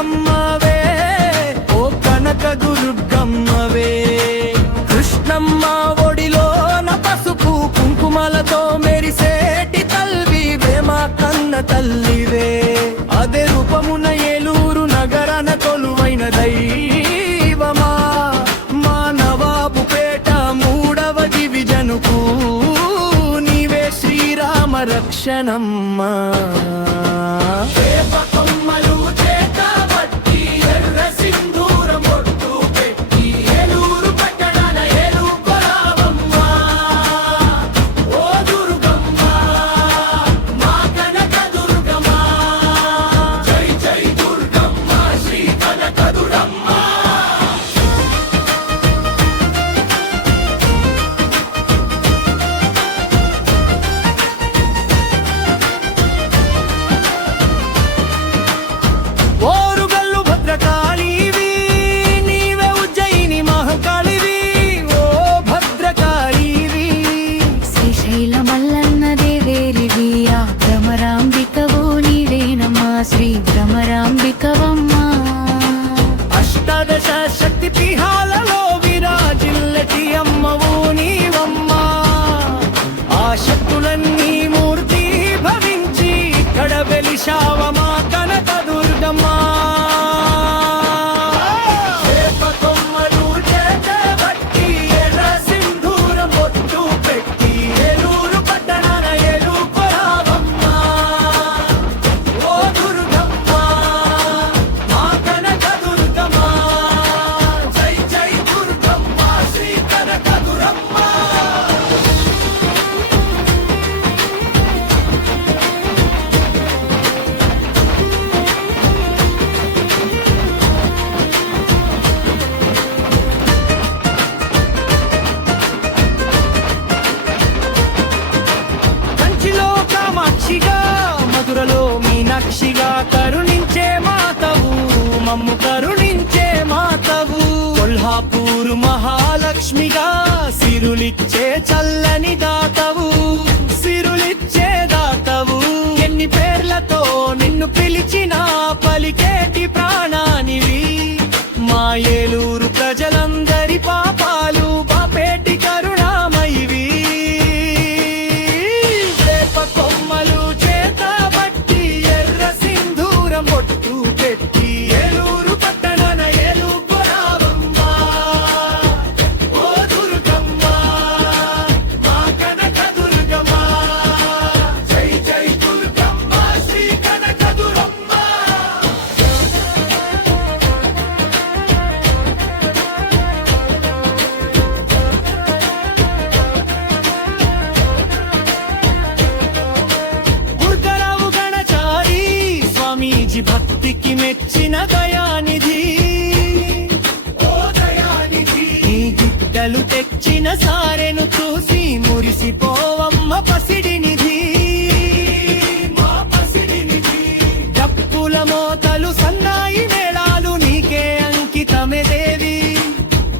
దుర్గమ్మవే ఓ కనక దుర్గమ్మవే కృష్ణమ్మ ఒడిలోన పసుపు కుంకుమలతో మెరిసేటి తల్లివే మా కన్న తల్లివే అదే రూపమున ఏలూరు నగరన కొలువైన దైవమా మా నవాబుపేట 3వ డివిజనుకు నీవే శ్రీరామ రక్షణమ్మా శ్రీ భ్రమరాంబికవమ్మా అష్టాదశ శక్తి పీఠాలలో విరాజిల్లటి అమ్మవు నీవమ్మా ఆ శక్తులన్నీ మూర్తి భవించి ఇక్కడ వెలిశావ మా కనక దుర్గమ్మా మధురలో మీనాక్షిగా కరుణించే మాతవు మమ్ము కరుణించే మాతవు కొల్హాపూరు మహాలక్ష్మిగా సిరులిచ్చే చల్లని దాతవు సిరులిచ్చే దాతవు ఎన్ని పేర్లతో నిన్ను పిలిచినా పలికేటి ప్రాణానివి మా ఏలూరు ప్రజలందరి పాపాలు బాపేటి కరుణామయివి బొట్టు పెట్టి ఏలూరు పట్టణన ఏలుకొరావమ్మా ఓ దుర్గమ్మ మా కనక దుర్గమ్మ జై జై దుర్గమ్మ శ్రీ కనక దుర్గమ్మ దుర్గరావు గణచారి స్వామీజీ భక్తికి మెచ్చిన దయానిధి ఓ దయానిధి ఈ గిట్టలు తెచ్చిన సారెను చూసి మురిసిపోవమ్మ పసిడి నిధి మా పసిడి నిధి డప్పుల మోతలు సన్నాయి మేళాలు నీకే అంకితమే దేవి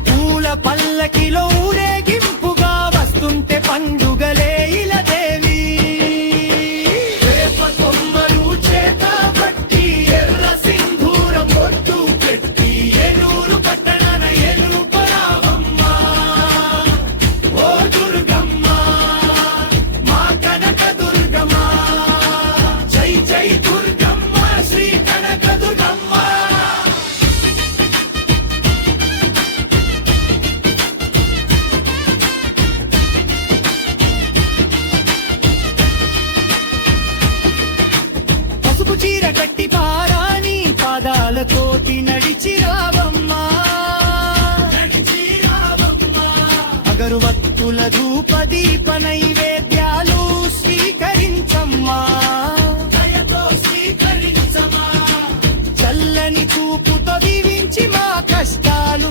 పూల పల్లకిలో ఊరేగింపుగా వస్తుంటే పండుగలే ఇలా దేవి చీర కట్టి పారాని పాదాలతోటి నడిచి రావమ్మా అగరువత్తుల ధూప దీప నైవేద్యాలు స్వీకరించమ్మా చల్లని చూపుతో దీవించి మా కష్టాలు